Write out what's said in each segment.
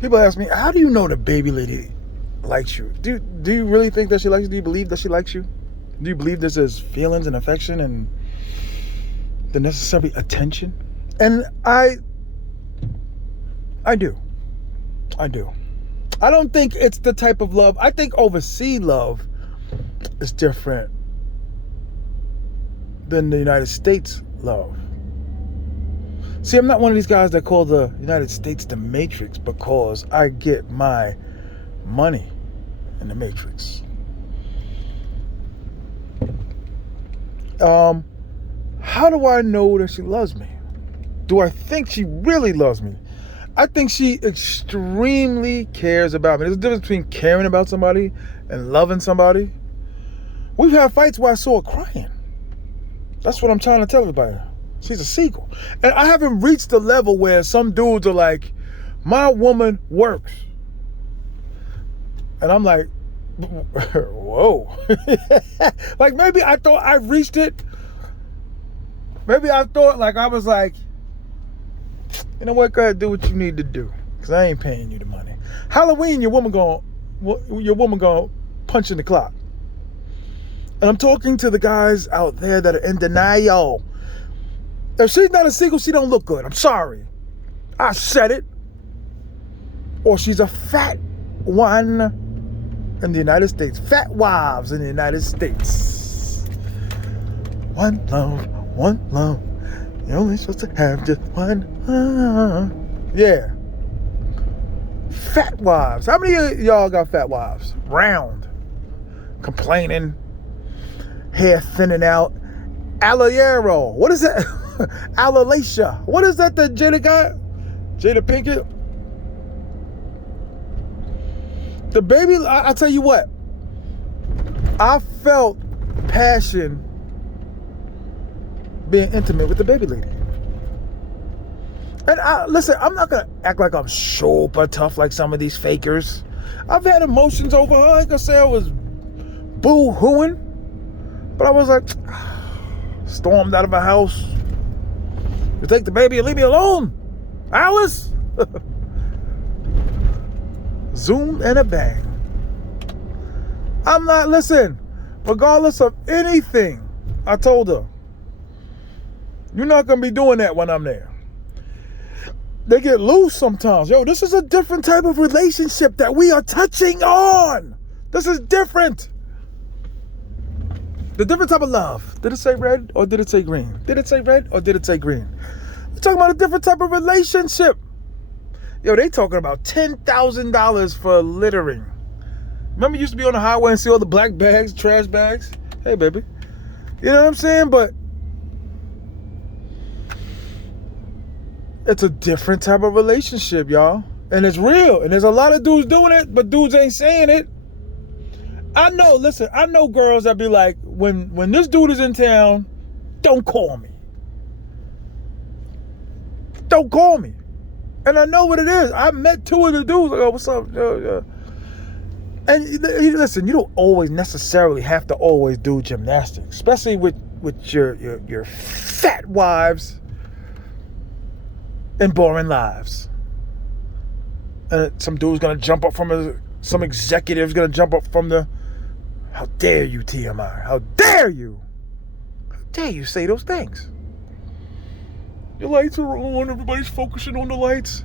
People ask me, how do you know the baby lady likes you? Do you really think that she likes you? Do you believe that she likes you? Do you believe there's feelings and affection and the necessary attention? And I do. I do. I don't think it's the type of love. I think overseas love is different than the United States love. See, I'm not one of these guys that call the United States the Matrix because I get my money in the Matrix. How do I know that she loves me? Do I think she really loves me? I think she extremely cares about me. There's a difference between caring about somebody and loving somebody. We've had fights where I saw her crying. That's what I'm trying to tell everybody. She's a seagull. And I haven't reached the level where some dudes are like, my woman works. And I'm like, whoa. Like maybe I thought I reached it. Maybe I thought like I was like, you know what, go ahead, do what you need to do. Because I ain't paying you the money. Halloween, your woman gonna punch in the clock. And I'm talking to the guys out there that are in denial. If she's not a single, she don't look good. I'm sorry. I said it. Or she's a fat one in the United States. Fat wives in the United States. One love, one love. You're only supposed to have just one. Yeah. Fat wives. How many of y'all got fat wives? Round. Complaining. Hair thinning out. Alliero. What is that? Alalacia. What is that Jada got? Jada Pinkett? The baby, I tell you what. I felt passion being intimate with the baby lady. And listen, I'm not gonna act like I'm super tough like some of these fakers. I've had emotions over her. I ain't gonna say I was boo-hooing, but I was like, stormed out of my house. You take the baby and leave me alone, Alice. Zoom and a bang. I'm not, listen, regardless of anything, I told her, you're not going to be doing that when I'm there. They get loose sometimes. Yo, this is a different type of relationship that we are touching on. This is different. The different type of love. Did it say red or did it say green? Did it say red or did it say green? We're talking about a different type of relationship. Yo, they talking about $10,000 for littering. Remember you used to be on the highway and see all the black bags, trash bags? Hey, baby. You know what I'm saying? But it's a different type of relationship, y'all. And it's real. And there's a lot of dudes doing it, but dudes ain't saying it. I know girls that be like, when this dude is in town, don't call me. Don't call me. And I know what it is. I met two of the dudes. Like, oh, what's up? And listen, you don't always necessarily have to always do gymnastics, especially with your fat wives and boring lives. And some dude's gonna jump up from some executive's gonna jump up from the, how dare you, T.M.I? How dare you? How dare you say those things? Your lights are on, everybody's focusing on the lights.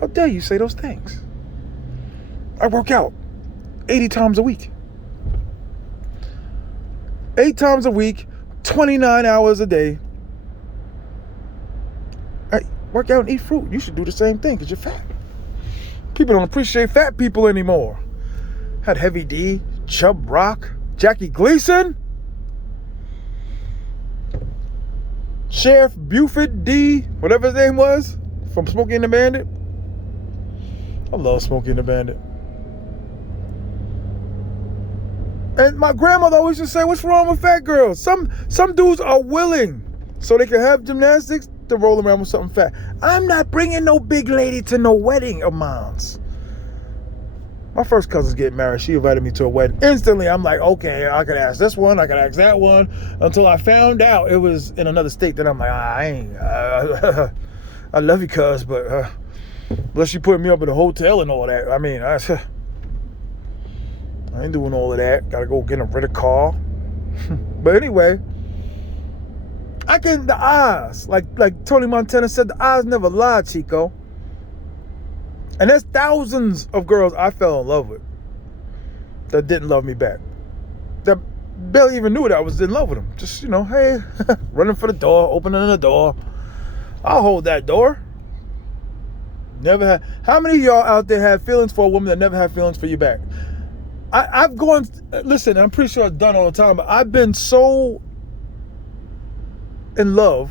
How dare you say those things? I work out 80 times a week. 8 times a week, 29 hours a day. I work out and eat fruit. You should do the same thing because you're fat. People don't appreciate fat people anymore. Had Heavy D, Chubb Rock, Jackie Gleason, Sheriff Buford D, whatever his name was, from Smokey and the Bandit. I love Smokey and the Bandit. And my grandmother always used to say, what's wrong with fat girls? Some dudes are willing so they can have gymnastics to roll around with something fat. I'm not bringing no big lady to no wedding of mine. My first cousin's getting married. She invited me to a wedding. Instantly, I'm like, okay, I can ask this one, I can ask that one. Until I found out it was in another state. Then I'm like, I love you, cuz, but Unless she put me up in a hotel and all that. I mean, I ain't doing all of that. Gotta go get a rental car. But anyway, the eyes, like Tony Montana said, the eyes never lie, Chico. And there's thousands of girls I fell in love with that didn't love me back. That barely even knew that I was in love with them. Just, hey, running for the door, opening the door. I'll hold that door. Never had. How many of y'all out there have feelings for a woman that never had feelings for you back? I've gone, listen, I'm pretty sure it's done all the time, but I've been so enamored,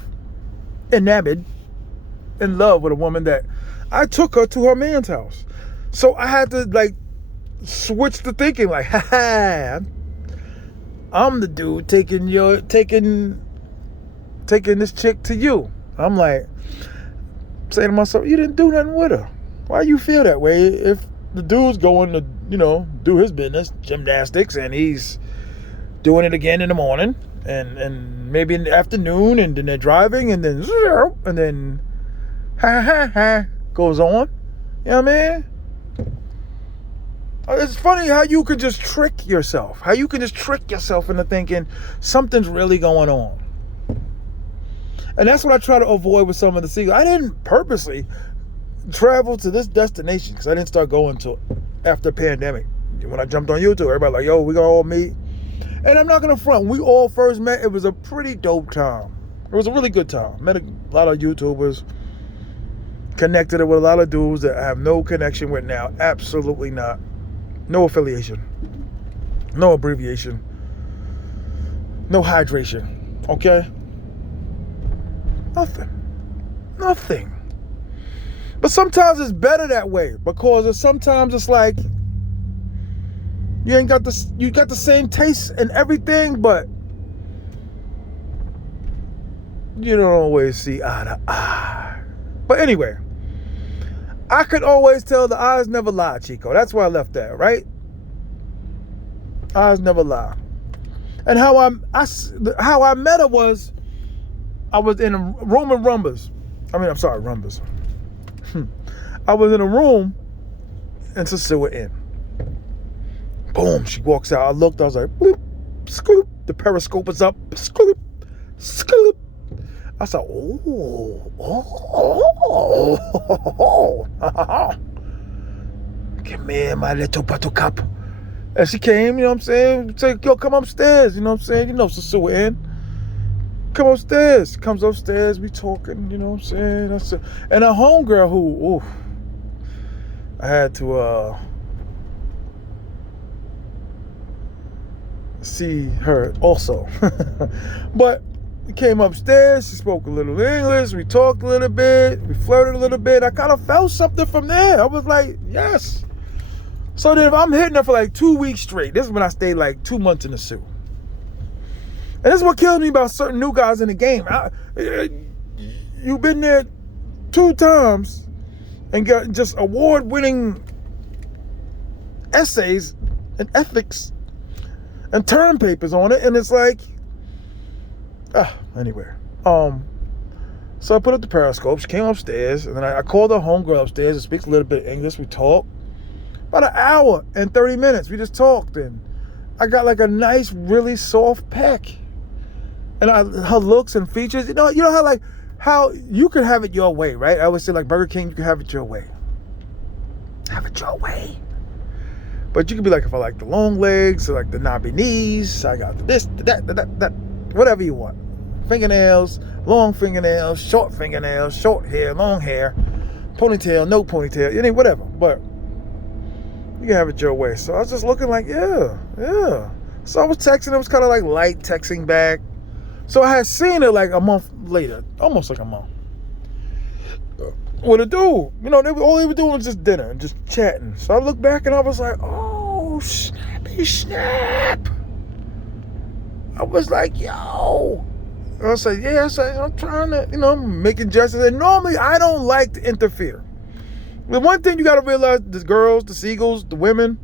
in love with a woman that I took her to her man's house. So I had to switch the thinking, I'm the dude taking this chick to you. I'm like saying to myself, you didn't do nothing with her. Why you feel that way if the dude's going to, do his business, gymnastics, and he's doing it again in the morning and maybe in the afternoon, and then they're driving, and then goes on. You know what I mean? It's funny how you could just trick yourself. How you can just trick yourself into thinking something's really going on. And that's what I try to avoid with some of the sequels. I didn't purposely travel to this destination because I didn't start going to after the pandemic. When I jumped on YouTube, everybody like, yo, we gonna all meet. And I'm not gonna front. When we all first met, it was a pretty dope time. It was a really good time. Met a lot of YouTubers. Connected with a lot of dudes that I have no connection with now. Absolutely not. No affiliation. No abbreviation. No hydration. Okay? Nothing. But sometimes it's better that way, because sometimes it's like you got the same taste and everything, but you don't always see eye to eye. But anyway, I could always tell the eyes never lie, Chico. That's why I left that, right? Eyes never lie. And how I met her was, I was in a room in Rumbers. Rumbers. I was in a room in SOSUA Inn. Boom, she walks out. I looked, I was like, bloop, scoop. The periscope is up, scoop, scoop. I said, come here, my little buttercup. And she came, you know what I'm saying? Said, yo, come upstairs, you know what I'm saying? SOSUA Inn. Come upstairs. Comes upstairs, we talking, you know what I'm saying? And a homegirl who, I had to see her also. But we came upstairs, she spoke a little English, we talked a little bit, we flirted a little bit. I kind of felt something from there. I was like, yes. So then if I'm hitting her for 2 weeks straight, this is when I stayed 2 months in the suit. And this is what kills me about certain new guys in the game. You've been there 2 times and got just award-winning essays and ethics and term papers on it, and it's like, anyway. So I put up the periscope. She came upstairs, and then I called her homegirl upstairs, who speaks a little bit of English. We talked about an hour and 30 minutes. We just talked, and I got a nice, really soft peck. And her looks and features, you know how you could have it your way, right? I always say Burger King, you can have it your way. Have it your way. But you could be if I like the long legs, or the knobby knees, I got this, that, whatever you want. Fingernails, long fingernails, short hair, long hair, ponytail, no ponytail, whatever. But you can have it your way. So I was just looking yeah. So I was texting, it was kind of light texting back. So I had seen her a month later, almost a month. With a dude, all they were doing was just dinner and just chatting. So I looked back and I was like, oh, snappy snap. I was like, yo. And I said, yeah, I'm trying to, I'm making gestures. And normally I don't like to interfere. The one thing you got to realize, the girls, the seagulls, the women,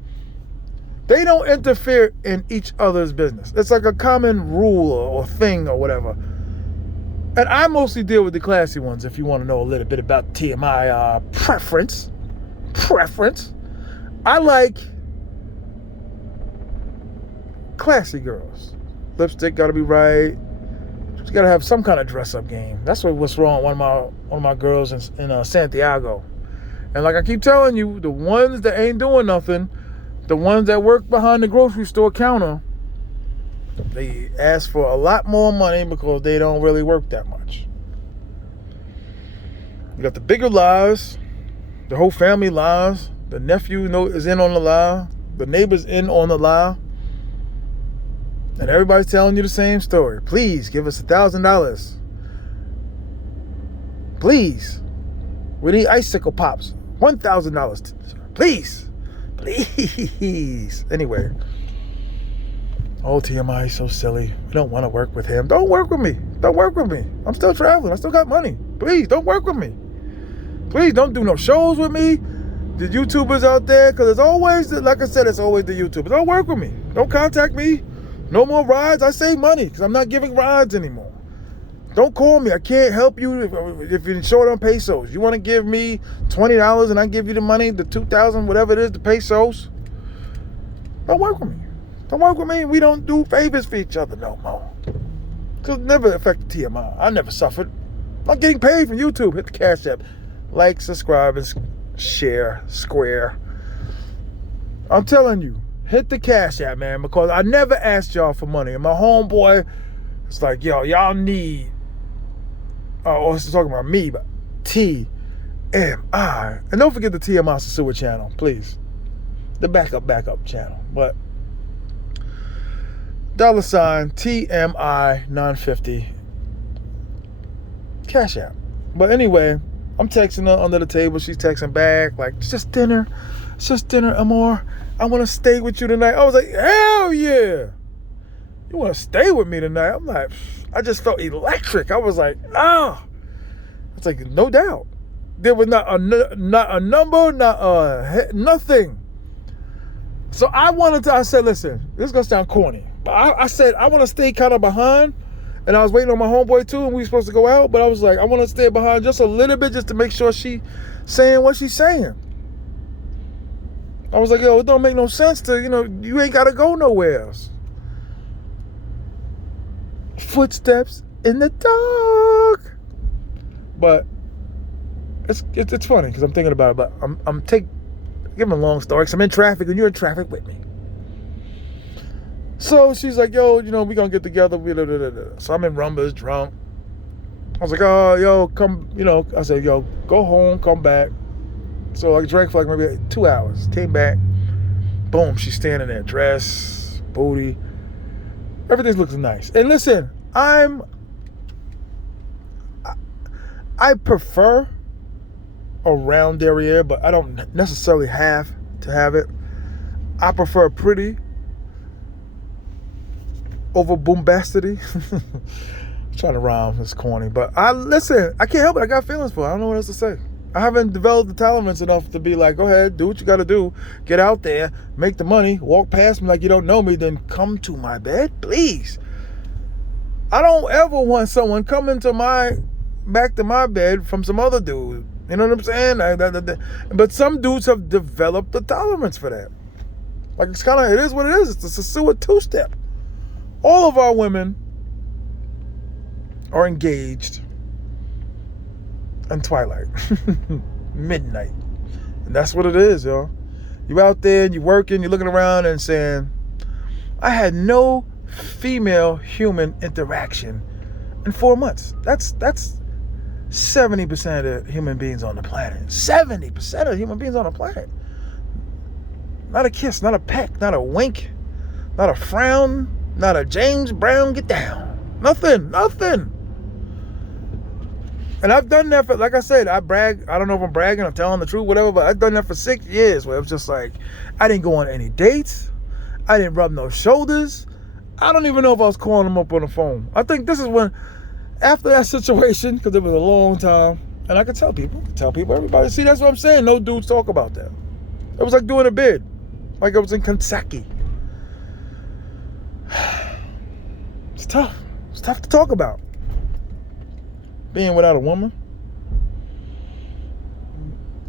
they don't interfere in each other's business. It's a common rule or thing or whatever. And I mostly deal with the classy ones if you want to know a little bit about T.M.I preference. I like classy girls. Lipstick got to be right. She got to have some kind of dress-up game. That's what's wrong with one of my girls in Santiago. And like I keep telling you, the ones that ain't doing nothing, the ones that work behind the grocery store counter, they ask for a lot more money because they don't really work that much. You got the bigger lies, the whole family lies, the nephew is in on the lie, the neighbor's in on the lie, and everybody's telling you the same story. Please give us $1,000. Please. We need icicle pops. $1,000. Please. Anyway. Oh, T.M.I is so silly. We don't want to work with him. Don't work with me. I'm still traveling. I still got money. Please, don't work with me. Please, don't do no shows with me. The YouTubers out there, because it's always, like I said, it's always the YouTubers. Don't work with me. Don't contact me. No more rides. I save money because I'm not giving rides anymore. Don't call me. I can't help you if you're short on pesos. You want to give me $20 and I give you the money, the 2,000, whatever it is, the pesos. Don't work with me. Don't work with me. We don't do favors for each other no more. Because it never affected T.M.I. I never suffered. I'm getting paid from YouTube. Hit the Cash App. Like, subscribe, and share, square. I'm telling you, hit the Cash App, man, because I never asked y'all for money. And my homeboy, it's like, yo, y'all need, oh, it's talking about me, but T.M.I. And don't forget the T.M.I SOSUA channel, please. The backup channel. But $ T.M.I 950 Cash App. But anyway, I'm texting her under the table. She's texting back like, it's just dinner, amor. I want to stay with you tonight. I was like, hell yeah. You want to stay with me tonight? I'm like, I just felt electric. I was like, ah. It's like, no doubt. There was not a number, nothing. So I said, listen, this is going to sound corny. But I said, I want to stay kind of behind. And I was waiting on my homeboy too, and we were supposed to go out. But I was like, I want to stay behind just a little bit just to make sure she's saying what she's saying. I was like, yo, it don't make no sense to, you ain't got to go nowhere else. Footsteps in the dark. But it's funny because I'm thinking about it. But I'm giving a long story because I'm in traffic and you're in traffic with me. So she's like, yo, we gonna get together. So I'm in Rumbers, drunk. I was like, oh, yo, come, I said, yo, go home, come back. So I drank for like maybe 2 hours. Came back. Boom, she's standing there, dress, booty. Everything looks nice. And listen, I prefer a round derriere, but I don't necessarily have to have it. I prefer pretty over bombacity. Trying to rhyme, it's corny, but I can't help it. I got feelings for it. I don't know what else to say. I haven't developed the tolerance enough to be like, go ahead, do what you got to do, get out there, make the money, walk past me like you don't know me, then come to my bed, please. I don't ever want someone coming back to my bed from some other dude. You know what I'm saying? But some dudes have developed the tolerance for that. Like, it is what it is. It's a SOSUA two-step. All of our women are engaged in twilight, midnight. And that's what it is, y'all. You out there and you working, you're looking around and saying, I had no female human interaction in 4 months. That's 70% of the human beings on the planet. 70% of human beings on the planet. Not a kiss, not a peck, not a wink, not a frown, not a James Brown get down. Nothing. And I've done that for, like I said, I brag. I don't know if I'm bragging, I'm telling the truth, whatever, but I've done that for 6 years where it was just like, I didn't go on any dates. I didn't rub no shoulders. I don't even know if I was calling them up on the phone. I think this is when, after that situation, because it was a long time, and I could tell people, everybody. See, that's what I'm saying. No dudes talk about that. It was like doing a bid. Like I was in Kentucky. It's tough. It's tough to talk about. being without a woman.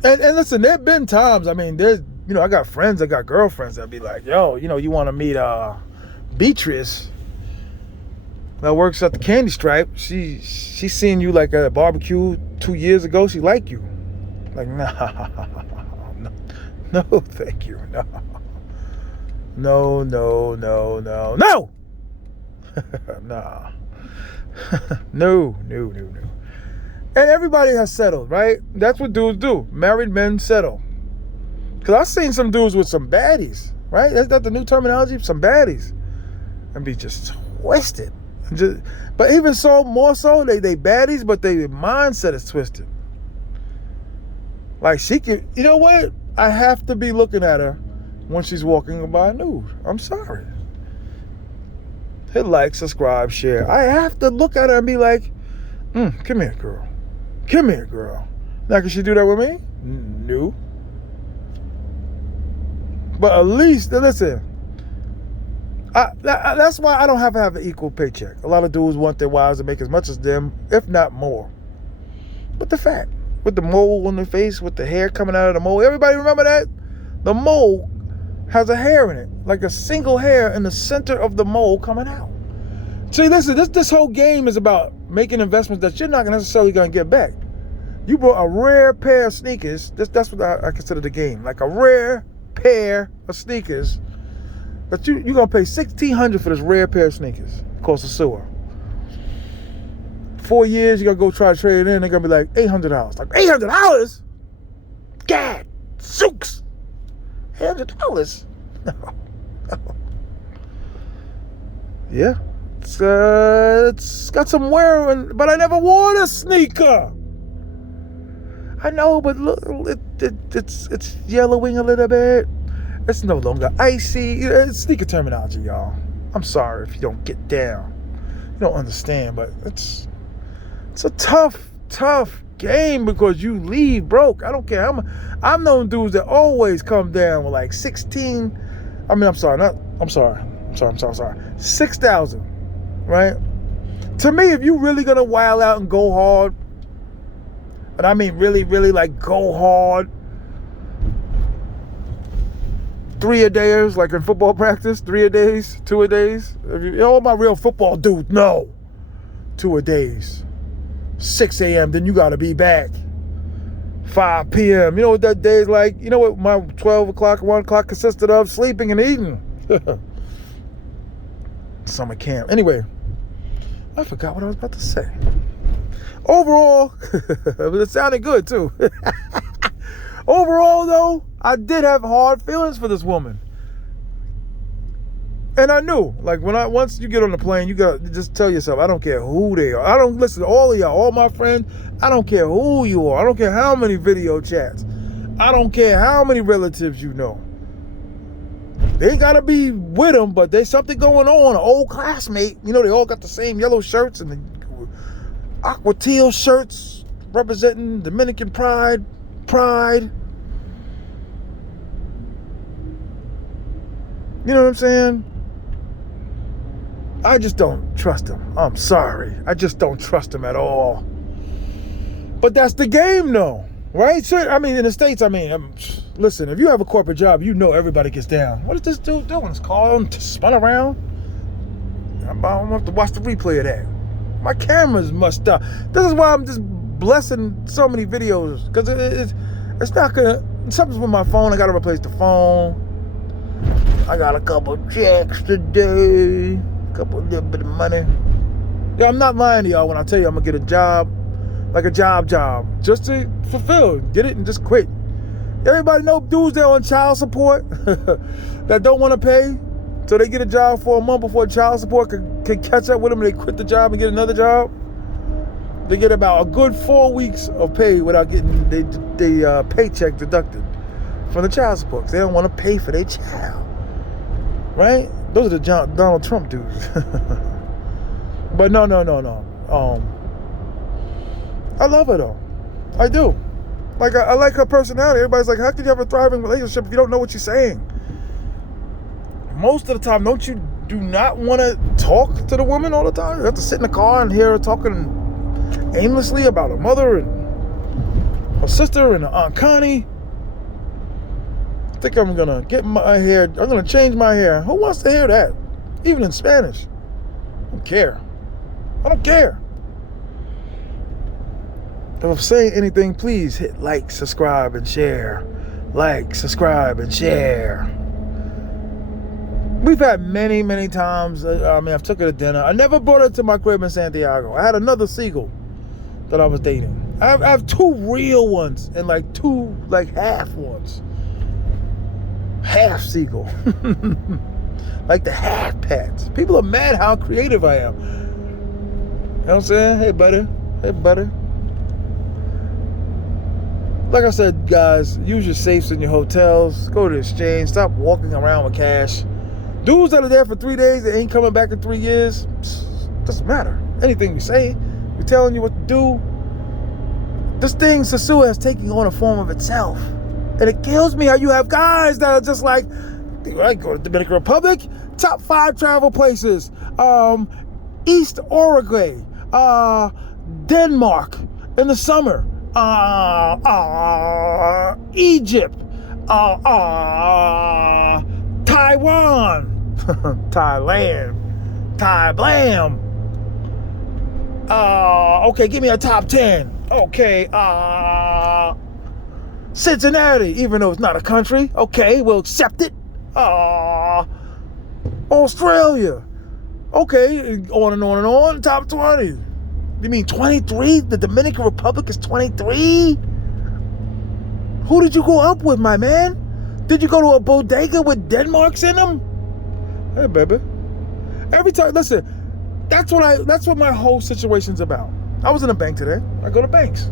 And listen, there have been times, I mean, there's, I got friends, I got girlfriends that be like, yo, you want to meet Beatrice that works at the Candy Stripe. She seen you like at a barbecue 2 years ago. She like you. Like, nah, no, thank you, no. No. Nah. No. And everybody has settled, right? That's what dudes do. Married men settle. Because I've seen some dudes with some baddies, right? That's not the new terminology, some baddies. And be just twisted. But even so, more so, they baddies, but their mindset is twisted. Like, she can, you know what? I have to be looking at her when she's walking by nude. I'm sorry. Hit like, subscribe, share. I have to look at her and be like, come here, girl. Come here, girl. Now, can she do that with me? No. But at least, listen, that's why I don't have to have an equal paycheck. A lot of dudes want their wives to make as much as them, if not more. But the fat, with the mole on their face, with the hair coming out of the mole. Everybody remember that? The mole has a hair in it, like a single hair in the center of the mole coming out. See, listen, this whole game is about making investments that you're not necessarily going to get back. You bought a rare pair of sneakers. That's what I consider the game. Like a rare pair of sneakers. But you're going to pay $1,600 for this rare pair of sneakers. Cost of SOSUA. 4 years, you're going to go try to trade it in. They're going to be like $800. Like, $800? God, zooks. $800? No. Yeah. It's got some wear, but I never wore a sneaker. I know, but look, it's yellowing a little bit. It's no longer icy. It's sneaker terminology, y'all. I'm sorry if you don't get down. You don't understand, but it's a tough game because you leave broke. I don't care. I'm known dudes that always come down with like 16. I mean, I'm sorry. 6,000. Right? To me, if you really gonna wild out and go hard, and I mean really, really like go hard, 3-a-dayers, like in football practice, 3-a-days, 2-a-days. All my real football dudes know 2-a-days. 6 a.m., then you gotta be back. 5 p.m. You know what that day is like? You know what my 12 o'clock, 1 o'clock consisted of? Sleeping and eating. Summer camp. Anyway, I forgot what I was about to say. Overall, it sounded good too. Overall, though, I did have hard feelings for this woman. And I knew, like, once you get on the plane, you got to just tell yourself, I don't care who they are. I don't listen to all of y'all, all my friends. I don't care who you are. I don't care how many video chats. I don't care how many relatives you know. They ain't got to be with them, but there's something going on. An old classmate, they all got the same yellow shirts and the aqua teal shirts representing Dominican pride. You know what I'm saying? I just don't trust him. I'm sorry. I just don't trust him at all. But that's the game, though. Right? So, I mean, in the States, listen, if you have a corporate job, everybody gets down. What is this dude doing? His car spun around? I'm going to have to watch the replay of that. My camera's messed up. This is why I'm just blessing so many videos. Because it's not going to... Something's with my phone. I got to replace the phone. I got a couple checks today. Little bit of money. Yeah, I'm not lying to y'all when I tell you I'm going to get a job. Like a job. Just to fulfill. Get it and just quit. Everybody know dudes that are on child support that don't want to pay. So they get a job for a month before child support can catch up with them and they quit the job and get another job. They get about a good 4 weeks of pay without getting their paycheck deducted from the child support because they don't want to pay for their child. Right? Those are the Donald Trump dudes. But no. I love her though. I do. Like I like her personality. Everybody's like, how can you have a thriving relationship if you don't know what you're saying? Most of the time, don't you do not want to talk to the woman all the time? You have to sit in the car and hear her talking aimlessly about her mother and her sister and her Aunt Connie. I think I'm gonna get my hair. I'm gonna change my hair. Who wants to hear that? Even in Spanish. I don't care. I don't care. If I'm saying anything, please hit like, subscribe, and share. Like, subscribe, and share. We've had many, many times. I've took her to dinner. I never brought her to my crib in Santiago. I had another seagull that I was dating. I have two real ones and like two like half ones. Half seagull. Like the half pets. People are mad how creative I am. You know what I'm saying? Hey, buddy. Hey, buddy. Like I said, guys, use your safes in your hotels. Go to the exchange. Stop walking around with cash. Dudes that are there for 3 days that ain't coming back in 3 years, doesn't matter. Anything we say, we're telling you what to do. This thing, SOSUA, is taking on a form of itself. And it kills me how you have guys that are just like, I go to the Dominican Republic, top 5 travel places, East Uruguay, Denmark in the summer, Egypt, Taiwan, Thailand, Thai Blam. Okay, give me a top 10. Okay, Cincinnati, even though it's not a country. Okay, we'll accept it. Australia. Okay, on and on and on. Top 20. You mean 23? The Dominican Republic is 23? Who did you go up with, my man? Did you go to a bodega with Denmarks in them? Hey, baby. Every time, listen, that's what my whole situation's about. I was in a bank today. I go to banks.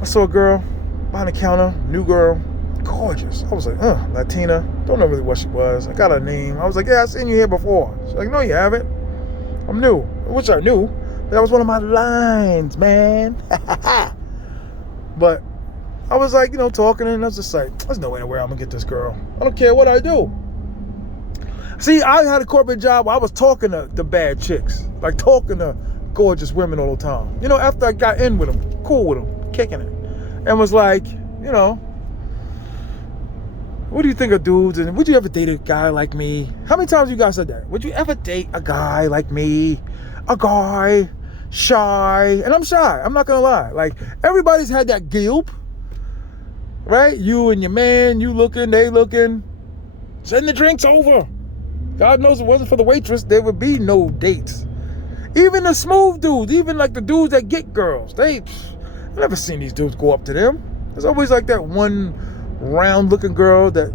I saw a girl behind the counter, new girl, gorgeous. I was like, Latina. Don't know really what she was. I got her name. I was like, yeah, I've seen you here before. She's like, no, you haven't. I'm new. Which I knew. That was one of my lines, man. But I was like, talking, and I was just like, there's no way I'm gonna get this girl. I don't care what I do. See, I had a corporate job where I was talking to the bad chicks, like talking to gorgeous women all the time. After I got in with them, cool with them, kicking it, and was like, what do you think of dudes? And would you ever date a guy like me? How many times you guys said that? Would you ever date a guy like me? A guy, shy, and I'm shy. I'm not gonna lie. Like, everybody's had that gilp, right? You and your man, you looking, they looking. Send the drinks over. God knows if it wasn't for the waitress, there would be no dates. Even the smooth dudes, even like the dudes that get girls, I've never seen these dudes go up to them. There's always like that one round looking girl that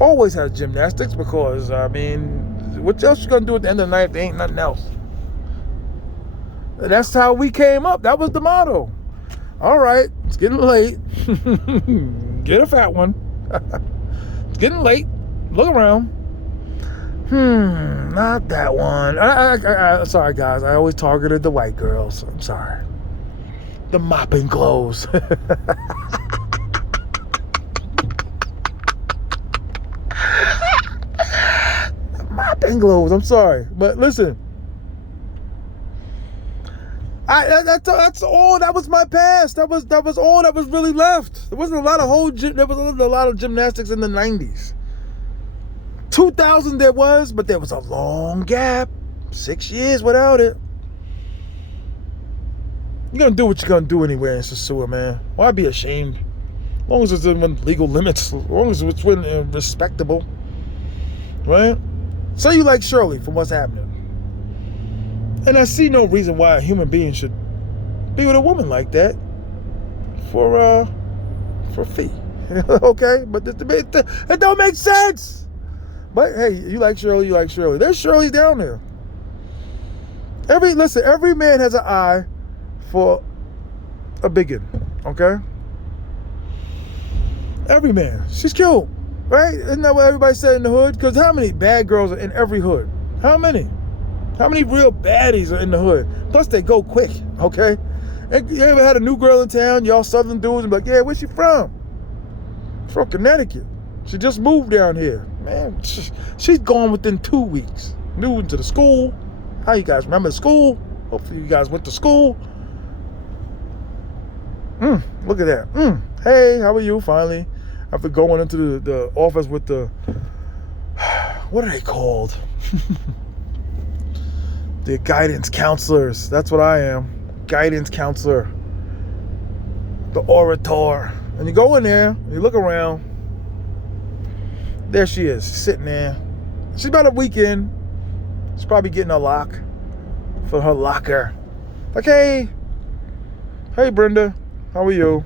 always has gymnastics, because what else you gonna do at the end of the night if there ain't nothing else? That's how we came up. That was the motto. All right, it's getting late. Get a fat one. It's getting late. Look around. Not that one. Sorry, guys. I always targeted the white girls. I'm sorry. The mopping clothes. Mopping clothes. I'm sorry, but listen. That's all. That was my past. That was all that was really left. There wasn't a lot of there wasn't a lot of gymnastics in the 90s. 2000 there was, but there was a long gap. 6 years without it. You're gonna do what you're gonna do anywhere in SOSUA, man. Why be ashamed? As long as it's in legal limits, as long as it's respectable, right? So you like Shirley from what's happening. And I see no reason why a human being should be with a woman like that for fee. Okay? But it don't make sense. But hey, you like Shirley, you like Shirley. There's Shirley's down there. Every man has an eye for a biggin, okay? Every man. She's cute, right? Isn't that what everybody said in the hood? Because how many bad girls are in every hood? How many? How many real baddies are in the hood? Plus, they go quick, okay? And you ever had a new girl in town, y'all southern dudes, and be like, yeah, where's she from? From Connecticut. She just moved down here. Man, she's gone within 2 weeks. New into the school. How you guys remember the school? Hopefully you guys went to school. Look at that. Hey, how are you? Finally, after going into the office with the, what are they called? The guidance counselors. That's what I am. Guidance counselor. The orator. And you go in there, you look around. There she is, sitting there. She's about a week in. She's probably getting a lock for her locker. Like, hey Brenda, how are you?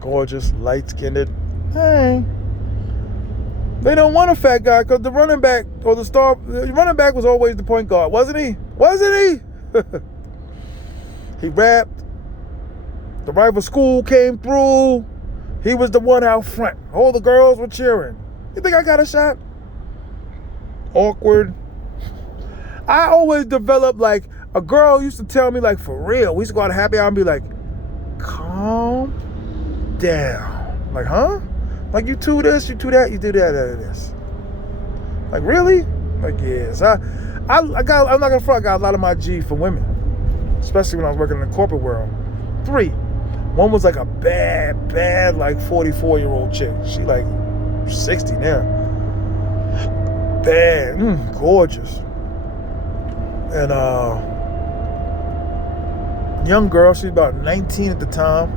Gorgeous, light-skinned. Hey. They don't want a fat guy because the running back or the running back was always the point guard, wasn't he? He rapped. The rival school came through. He was the one out front. All the girls were cheering. You think I got a shot? Awkward. I always developed, like, a girl used to tell me, like, for real. We used to go out to happy hour and be like, calm down. Like, huh? Like, you do this, you do that, you do that, this. Like, really? Like, yes. I'm not gonna front, I got a lot of my G for women. Especially when I was working in the corporate world. 3. One was like a bad, like 44-year-old chick. She like 60 now. Bad, gorgeous. And young girl, she's about 19 at the time.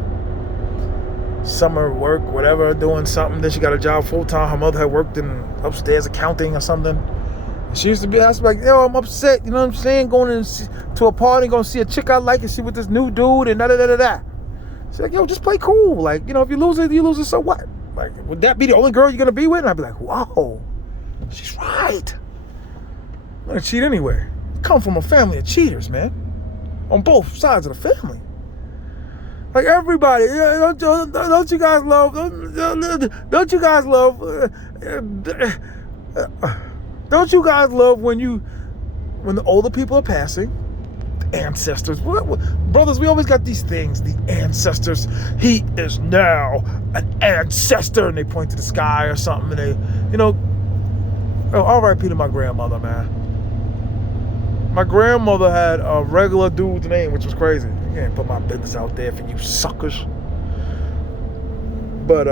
Summer work, whatever, doing something. Then she got a job full-time. Her mother had worked in upstairs accounting or something. She used to be, I was like, yo, I'm upset, you know what I'm saying? Going to a party, going to see a chick I like and see with this new dude and da-da-da-da-da. She's like, yo, just play cool. Like, you know, if you lose it, so what? Like, would that be the only girl you're going to be with? And I'd be like, whoa, she's right. I'm going to cheat anyway. I come from a family of cheaters, man. On both sides of the family. Like, everybody, don't you guys love, don't you guys love when the older people are passing? Ancestors, brothers, we always got these things. The ancestors. He is now an ancestor, and they point to the sky or something, and they, you know. Oh, R.I.P. to my grandmother, man. My grandmother had a regular dude's name, which was crazy. You can't put my business out there for you suckers. But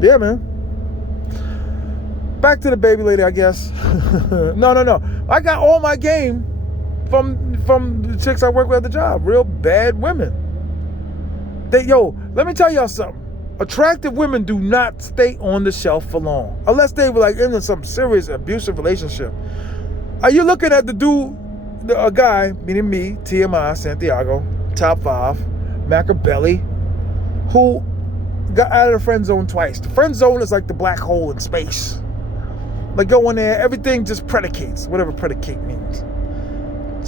yeah, man. Back to the baby lady, I guess. No. I got all my game from the chicks I work with at the job. Real bad women. Let me tell y'all something. Attractive women do not stay on the shelf for long. Unless they were like in some serious abusive relationship. Are you looking at the dude, a guy, meaning me, T.M.I, Santiago, top 5, Machiavelli, who got out of the friend zone twice. The friend zone is like the black hole in space. Like, go in there, everything just predicates, whatever predicate means.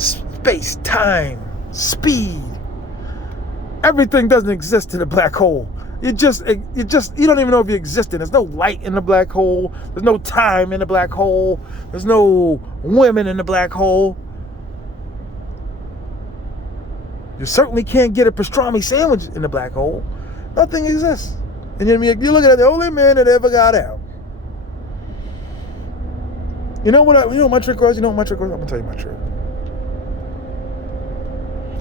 Space, time, speed. Everything doesn't exist in the black hole. You don't even know if you exist in. There's no light in the black hole. There's no time in the black hole. There's no women in the black hole. You certainly can't get a pastrami sandwich in the black hole. Nothing exists. And you look at the only man that ever got out. You know what my trick was? I'm gonna tell you my trick.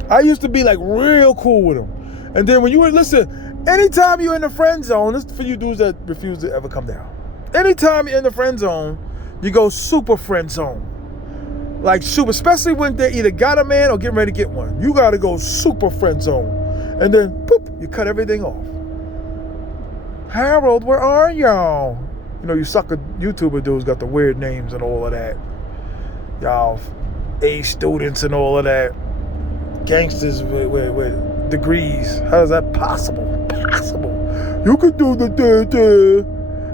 I used to be like real cool with him. And then when you would listen, anytime you're in the friend zone, this is for you dudes that refuse to ever come down. Anytime you're in the friend zone, you go super friend zone. Like super, especially when they either got a man or getting ready to get one. You gotta go super friend zone. And then, boop, you cut everything off. Harold, where are y'all? You know, you sucker YouTuber dudes got the weird names and all of that. Y'all A students and all of that. Gangsters with degrees. How is that possible? You could do the.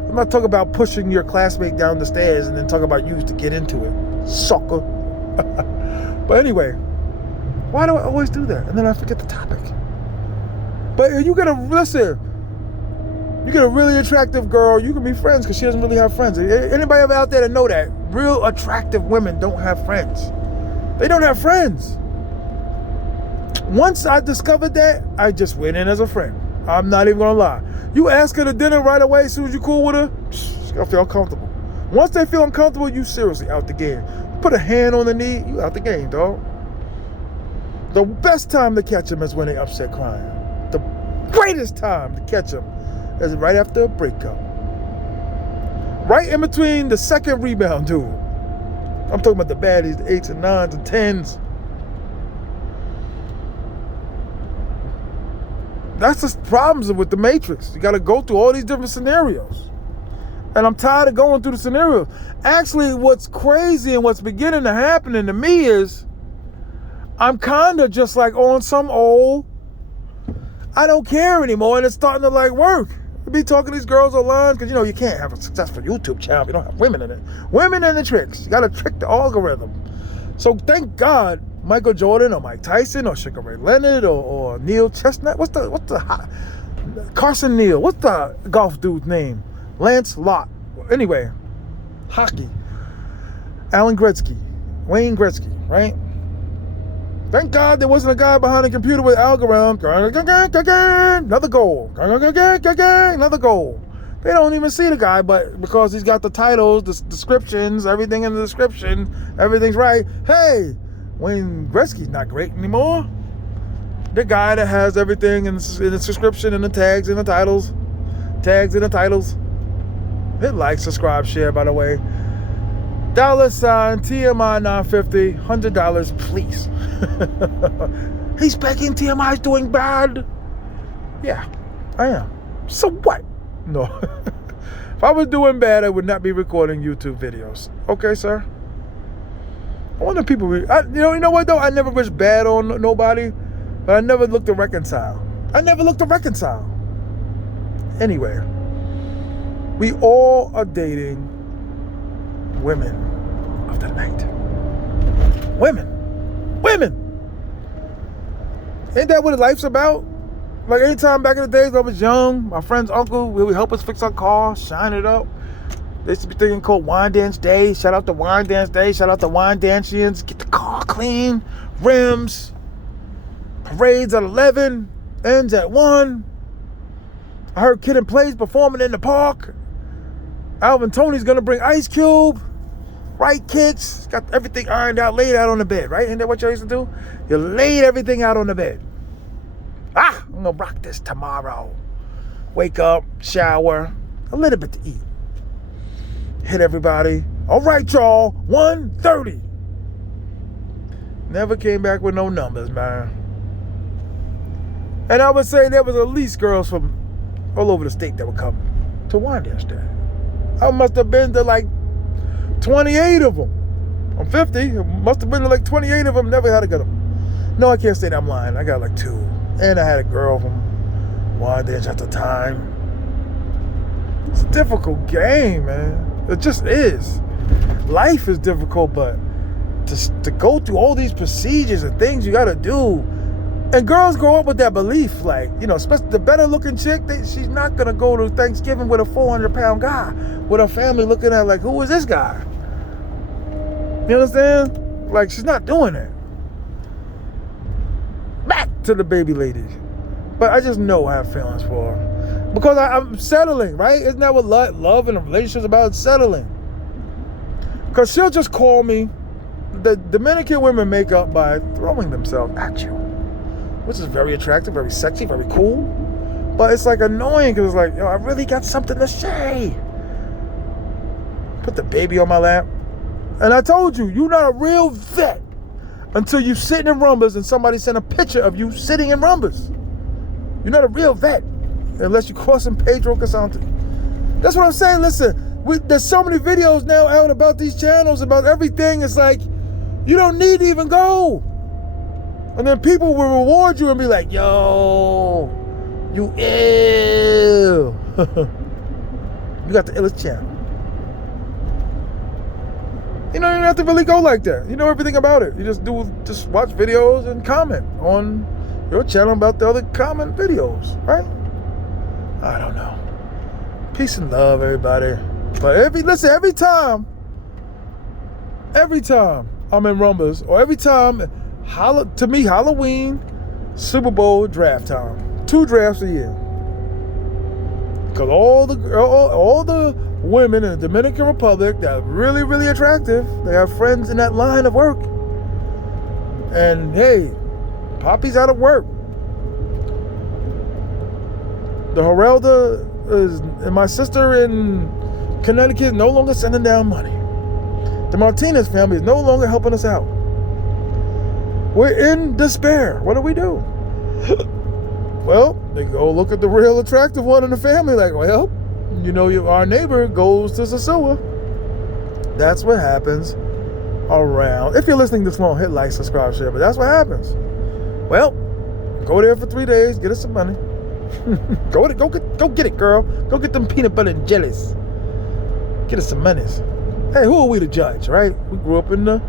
I'm not talking about pushing your classmate down the stairs and then talking about you to get into it. Sucker. But anyway, why do I always do that? And then I forget the topic. But you get a really attractive girl, you can be friends because she doesn't really have friends. Anybody ever out there that know that? Real attractive women don't have friends. They don't have friends. Once I discovered that, I just went in as a friend. I'm not even gonna lie. You ask her to dinner right away as soon as you cool with her, she's gonna feel uncomfortable. Once they feel uncomfortable, you seriously out the game. Put a hand on the knee, you out the game, dog. The best time to catch them is when they upset crying. The greatest time to catch them is right after a breakup. Right in between the second rebound, dude. I'm talking about the baddies, the 8s and 9s and 10s. That's the problems with the Matrix. You got to go through all these different scenarios. And I'm tired of going through the scenarios. Actually, what's crazy and what's beginning to happen to me is I'm kind of just like on some old, I don't care anymore, and it's starting to like work. You be talking to these girls online, because you can't have a successful YouTube channel if you don't have women in it. Women in the tricks. You got to trick the algorithm. So thank God Michael Jordan or Mike Tyson or Sugar Ray Leonard or Neil Chestnut. What's the Carson Neal? What's the golf dude's name? Lance Lott. Anyway, hockey. Alan Gretzky. Wayne Gretzky, right? Thank God there wasn't a guy behind a computer with algorithm. Another goal. Another goal. They don't even see the guy, but because he's got the titles, the descriptions, everything in the description, everything's right. Hey, Wayne Gretzky's not great anymore. The guy that has everything in the description and the tags and the titles. Tags and the titles. Hit like, subscribe, share, by the way. $sign T.M.I 950, $100, please. He's begging. T.M.I's doing bad. Yeah, I am. So what? No. If I was doing bad, I would not be recording YouTube videos. Okay, sir? I wonder if people... you know what, though? I never wish bad on nobody, but I never looked to reconcile. Anyway, we all are dating women of the night. Women. Ain't that what life's about? Like anytime back in the days when I was young, my friend's uncle would help us fix our car, shine it up. There used to be a thing called Wine Dance Day. Shout out to Wine Dance Day. Shout out to Wine Dancians. Get the car clean. Rims. Parades at 11. Ends at 1. I heard Kid and Plays performing in the park. Alvin Tony's going to bring Ice Cube. Right kicks. Got everything ironed out, laid out on the bed, right? Isn't that what you used to do? You laid everything out on the bed. I'm going to rock this tomorrow. Wake up, shower, a little bit to eat. Hit everybody. All right, y'all, 1:30. Never came back with no numbers, man. And I would say there was at least girls from all over the state that would come to Wine Dance Day. I must have been to like 28 of them. I'm 50. It must have been to like 28 of them. Never had a good one. No, I can't say that I'm lying. I got like 2. And I had a girl from Wine Dance at the time. It's a difficult game, man. It just is. Life is difficult, but to go through all these procedures and things you got to do. And girls grow up with that belief, like, especially the better looking chick, she's not going to go to Thanksgiving with a 400-pound guy, with her family looking at like, who is this guy? You understand? Like, she's not doing it. Back to the baby lady. But I just know I have feelings for her. Because I'm settling, right? Isn't that what love and a relationship is about? Settling. Because she'll just call me. The Dominican women make up by throwing themselves at you. Which is very attractive, very sexy, very cool. But it's like annoying because it's like, I really got something to say. Put the baby on my lap. And I told you, you're not a real vet until you sitting in rumbas and somebody sent a picture of you sitting in rumbas. You're not a real vet unless you're crossing Pedro Casante. That's what I'm saying. Listen, there's so many videos now out about these channels, about everything. It's like, you don't need to even go. And then people will reward you and be like, yo, you ill. You got the illest channel. You don't even have to really go like that. You know everything about it. You just watch videos and comment on your channel about the other comment videos, right? I don't know. Peace and love, everybody. But every time I'm in Rumbas, or every time, to me, Halloween, Super Bowl, draft time. 2 drafts a year. Because all the women in the Dominican Republic that are really, really attractive, they have friends in that line of work. And hey, Poppy's out of work. The Heralda and my sister in Connecticut no longer sending down money. The Martinez family is no longer helping us out. We're in despair. What do we do? Well, they go look at the real attractive one in the family. Like, well, you know, our neighbor goes to SOSUA. That's what happens around. If you're listening this long, hit like, subscribe, share. But that's what happens. Well, go there for 3 days, get us some money. Go get it, girl. Go get them peanut butter and jellies. Get us some monies. Hey, who are we to judge, right? We grew up in the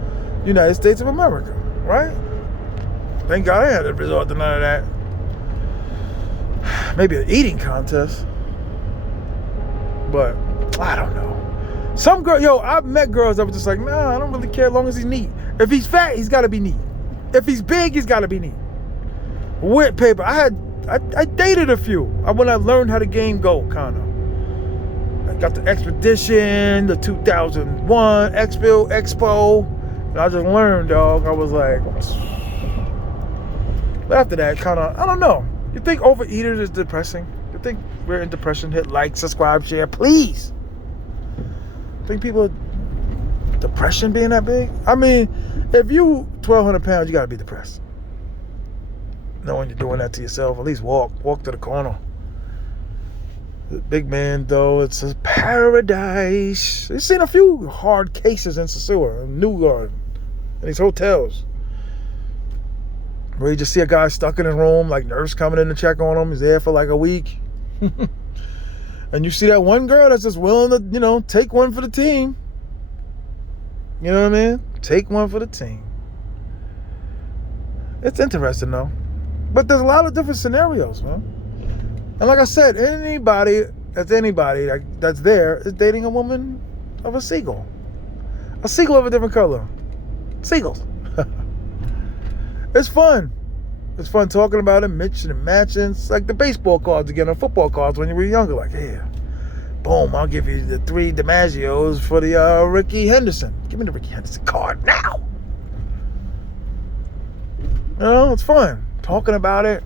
United States of America, right? Thank God I had to resort to none of that. Maybe an eating contest. But I don't know. Some girl, I've met girls that were just like, nah, I don't really care as long as he's neat. If he's fat, he's got to be neat. If he's big, he's got to be neat. Wet paper. I dated a few. When I learned how the game go, kind of. I got the Expedition, the 2001 Expo. And I just learned, dog. I was like, but after that, kind of, I don't know. You think overeaters is depressing? You think we're in depression? Hit like, subscribe, share, please. Think people depression being that big? I mean, if you 1,200 pounds, you gotta be depressed. Knowing you're doing that to yourself, at least walk to the corner. The big man, though, it's a paradise. I've seen a few hard cases in SOSUA, in New Garden, in these hotels, where you just see a guy stuck in his room, like nurse coming in to check on him. He's there for like a week. And you see that one girl that's just willing to, take one for the team. You know what I mean? Take one for the team. It's interesting, though. But there's a lot of different scenarios, man. And like I said, anybody that's there is dating a woman of a seagull. A seagull of a different color. Seagulls. It's fun. It's fun talking about it, mixing and matching. It's like the baseball cards again, or football cards when you were younger. Like, yeah, boom, I'll give you the 3 DiMaggios for the Ricky Henderson. Give me the Ricky Henderson card now. It's fun. Talking about it,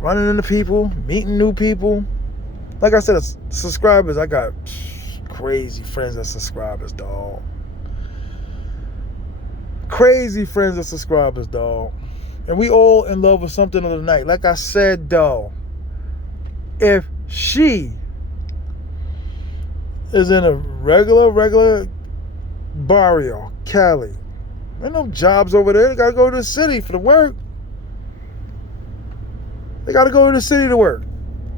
running into people, meeting new people. Like I said, subscribers, I got crazy friends that subscribers, dog. Crazy friends that subscribers, dog. And we all in love with something of the night. Like I said, though, if she is in a regular barrio, Cali, there ain't no jobs over there. They got to go to the city for the work. They got to go to the city to work.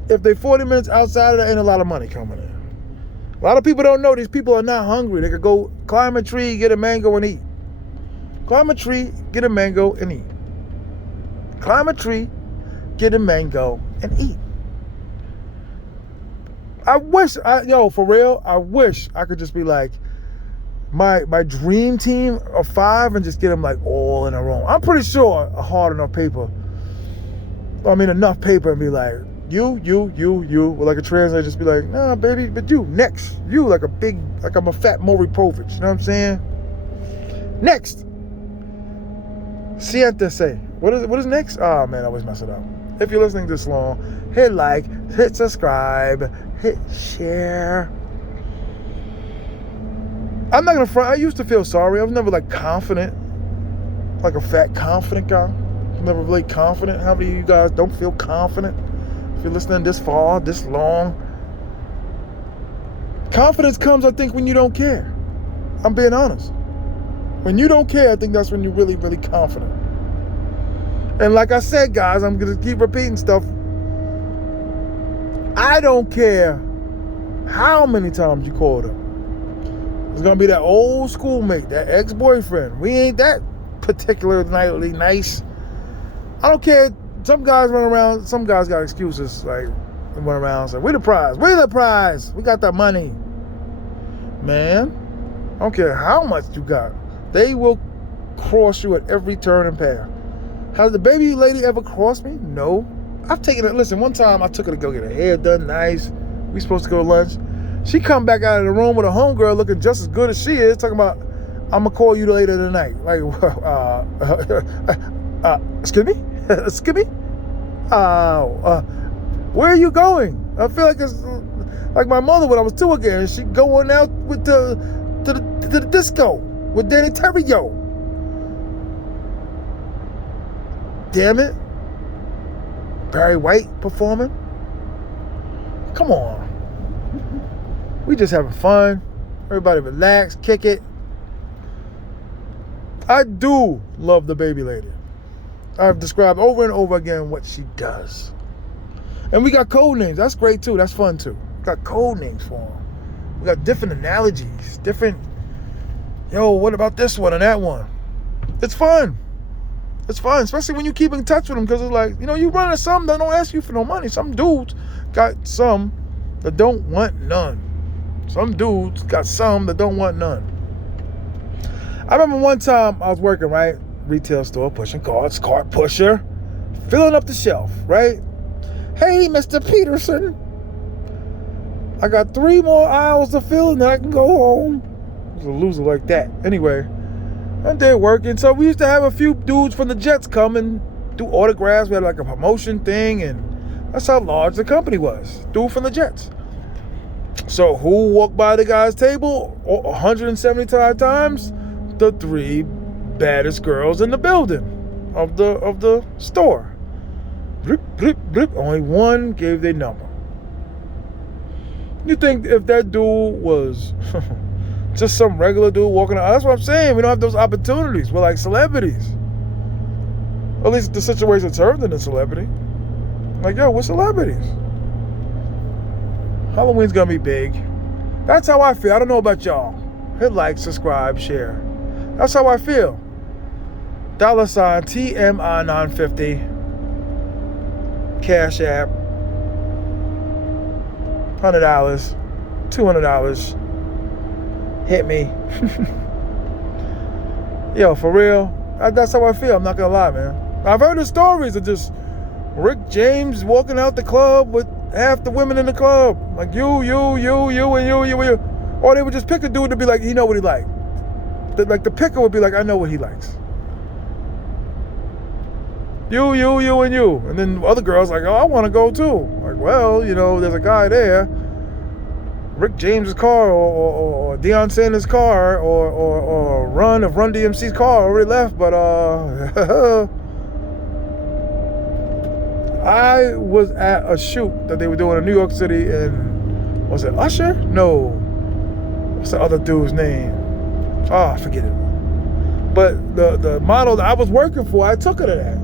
If they 40 minutes outside of that, ain't a lot of money coming in. A lot of people don't know these people are not hungry. They could go climb a tree, get a mango, and eat. Climb a tree, get a mango, and eat. Climb a tree, get a mango, and eat. I wish, for real, I wish I could just be like my dream team of 5 and just get them like all in a row. I'm pretty sure a hard enough paper. Enough paper and be like, you, with like a translator, just be like, nah, baby, but you, next. You, like I'm a fat Maury Povich, you know what I'm saying? Next. Siéntese. What is next? Oh, man, I always mess it up. If you're listening this long, hit like, hit subscribe, hit share. I'm not going to front. I used to feel sorry. I was never like confident, like a fat confident guy. Never really confident. How many of you guys don't feel confident? If you're listening this far, this long. Confidence comes, I think, when you don't care. I'm being honest. When you don't care, I think that's when you're really, really confident. And like I said, guys, I'm going to keep repeating stuff. I don't care how many times you called him. It's going to be that old schoolmate, that ex-boyfriend. We ain't that particularly nice. I don't care. Some guys run around. Some guys got excuses. Like, they run around and say, we the prize. We the prize. We got that money. Man, I don't care how much you got. They will cross you at every turn and path. Has the baby lady ever crossed me? No. I've taken it. Listen, one time I took her to go get her hair done nice. We supposed to go to lunch. She come back out of the room with a homegirl looking just as good as she is, talking about, I'm going to call you later tonight. Like, excuse me? Excuse me? Where are you going? I feel like it's like my mother when I was 2 again. She going out with to the disco with Danny Terrio. Damn it. Barry White performing. Come on. We just having fun. Everybody relax, kick it. I do love the baby lady. I've described over and over again what she does. And we got code names. That's great too. That's fun too. We got code names for them. We got different analogies. Different, what about this one and that one? It's fun. It's fun, especially when you keep in touch with them, because it's like, you run into some that don't ask you for no money. Some dudes got some that don't want none. Some dudes got some that don't want none. I remember one time I was working, right? Retail store, pushing carts, cart pusher, filling up the shelf, right? Hey, Mr. Peterson, I got 3 more aisles to fill and then I can go home. I was a loser like that. Anyway, one day working, so we used to have a few dudes from the Jets come and do autographs. We had like a promotion thing, and that's how large the company was. Dude from the Jets. So who walked by the guy's table 175 times? The 3 baddest girls in the building of the store. Blip, blip, blip. Only one gave their number. You think if that dude was just some regular dude walking out, that's what I'm saying. We don't have those opportunities. We're like celebrities. At least the situation served in a celebrity. Like, we're celebrities. Halloween's gonna be big. That's how I feel. I don't know about y'all. Hit like, subscribe, share. That's how I feel. $ T.M.I 950. Cash App. $100. $200. Hit me. For real. That's how I feel. I'm not gonna lie, man. I've heard the stories of just Rick James walking out the club with half the women in the club. Like you, and you. Or they would just pick a dude to be like, he know what he like. Like the picker would be like, I know what he likes. You, and you. And then other girls like, I want to go too. Like, well, there's a guy there. Rick James' car or Deion Sanders' car or Run DMC's car already left, but I was at a shoot that they were doing in New York City, and was it Usher? No. What's the other dude's name? I forget it. But the model that I was working for, I took her to that.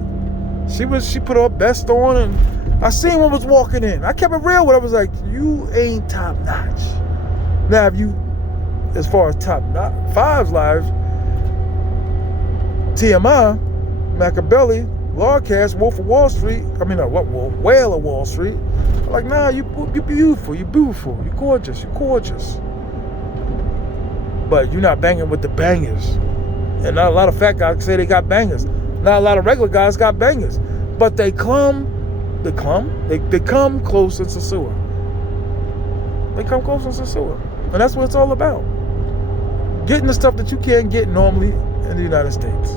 She put her best on, and I seen one was walking in. I kept it real with her. I was like, you ain't top notch. Now, if you, as far as top 5's live, T.M.I, Machiavelli, Lawcast, Wolf of Wall Street. Whale of Wall Street. I'm like, nah, you beautiful, you gorgeous. But you're not banging with the bangers. And not a lot of fat guys can say they got bangers. Not a lot of regular guys got bangers. But they come close in SOSUA. They come close in SOSUA. And that's what it's all about. Getting the stuff that you can't get normally in the United States.